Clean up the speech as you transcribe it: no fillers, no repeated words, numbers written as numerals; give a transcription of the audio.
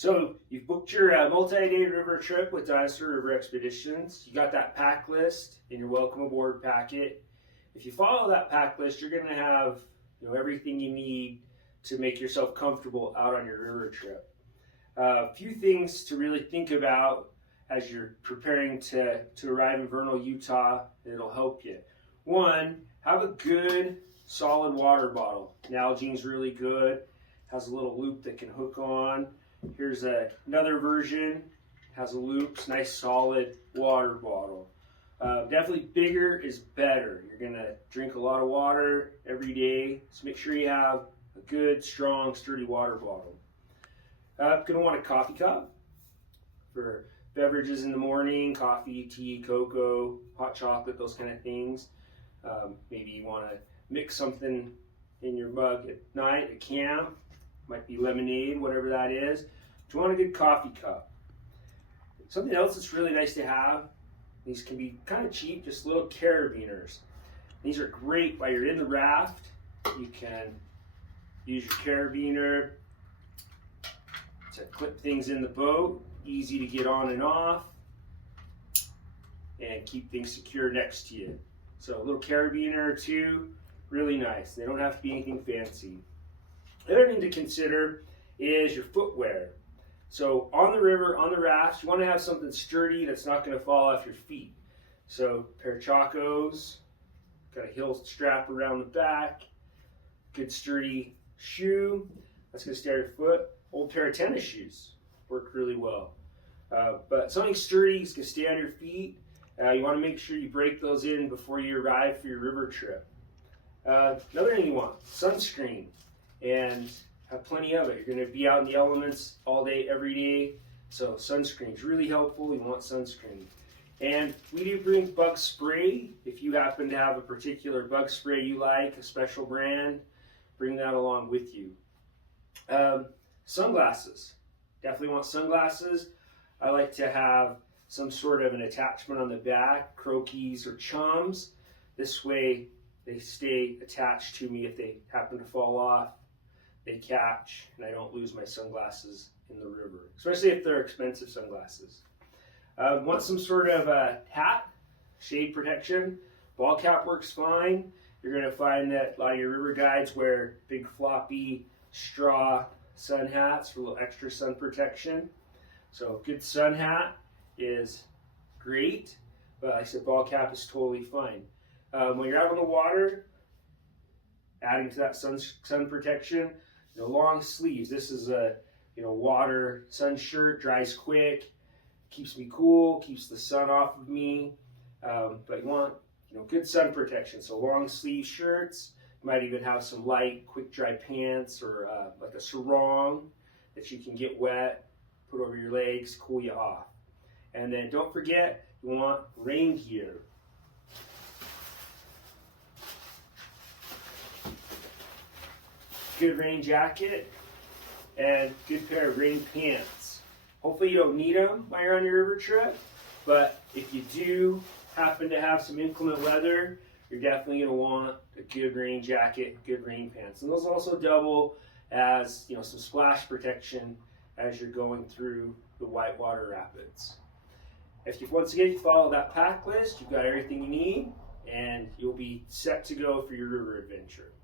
So you've booked your multi-day river trip with Dinosaur River Expeditions. You got that pack list in your welcome aboard packet. If you follow that pack list, you're going to have everything you need to make yourself comfortable out on your river trip. A few things to really think about as you're preparing to arrive in Vernal, Utah, that'll help you. One, have a good solid water bottle. Nalgene's really good, has a little loop that can hook on. Here's another version, has a loop, it's a nice solid water bottle. Definitely bigger is better. You're gonna drink a lot of water every day, so make sure you have a good, strong, sturdy water bottle. Gonna want a coffee cup for beverages in the morning, coffee, tea, cocoa, hot chocolate, those kind of things. Maybe you want to mix something in your mug at night at camp. Might be lemonade, whatever that is. But you want a good coffee cup. Something else that's really nice to have, these can be kind of cheap, just little carabiners. These are great while you're in the raft. You can use your carabiner to clip things in the boat, easy to get on and off, and keep things secure next to you. So a little carabiner or two, really nice. They don't have to be anything fancy. The other thing to consider is your footwear. So on the river, on the rafts, you want to have something sturdy that's not going to fall off your feet. So a pair of Chacos, got a heel strap around the back, good sturdy shoe, that's going to stay on your foot. Old pair of tennis shoes work really well. But something sturdy is going to stay on your feet. You want to make sure you break those in before you arrive for your river trip. Another thing you want, sunscreen, and have plenty of it. You're going to be out in the elements all day, every day, so sunscreen is really helpful. You want sunscreen. And we do bring bug spray. If you happen to have a particular bug spray you like, a special brand, bring that along with you. Sunglasses. Definitely want sunglasses. I like to have some sort of an attachment on the back, croquis or chums. This way they stay attached to me if they happen to fall off. They catch and I don't lose my sunglasses in the river, especially if they're expensive sunglasses. Want some sort of a hat, shade protection. Ball cap works fine. You're going to find that a lot of your river guides wear big floppy straw sun hats for a little extra sun protection. So a good sun hat is great, but like I said, ball cap is totally fine. When you're out on the water, adding to that sun protection, long sleeves. This is a water sun shirt, dries quick, keeps me cool, keeps the sun off of me. But you want good sun protection, so long sleeve shirts. You might even have some light, quick dry pants or like a sarong that you can get wet, put over your legs, cool you off. And then don't forget, you want rain gear. Good rain jacket and good pair of rain pants. Hopefully you don't need them while you're on your river trip, but if you do happen to have some inclement weather, you're definitely going to want a good rain jacket, good rain pants. And those also double as some splash protection as you're going through the whitewater rapids. If you once again follow that pack list, you've got everything you need and you'll be set to go for your river adventure.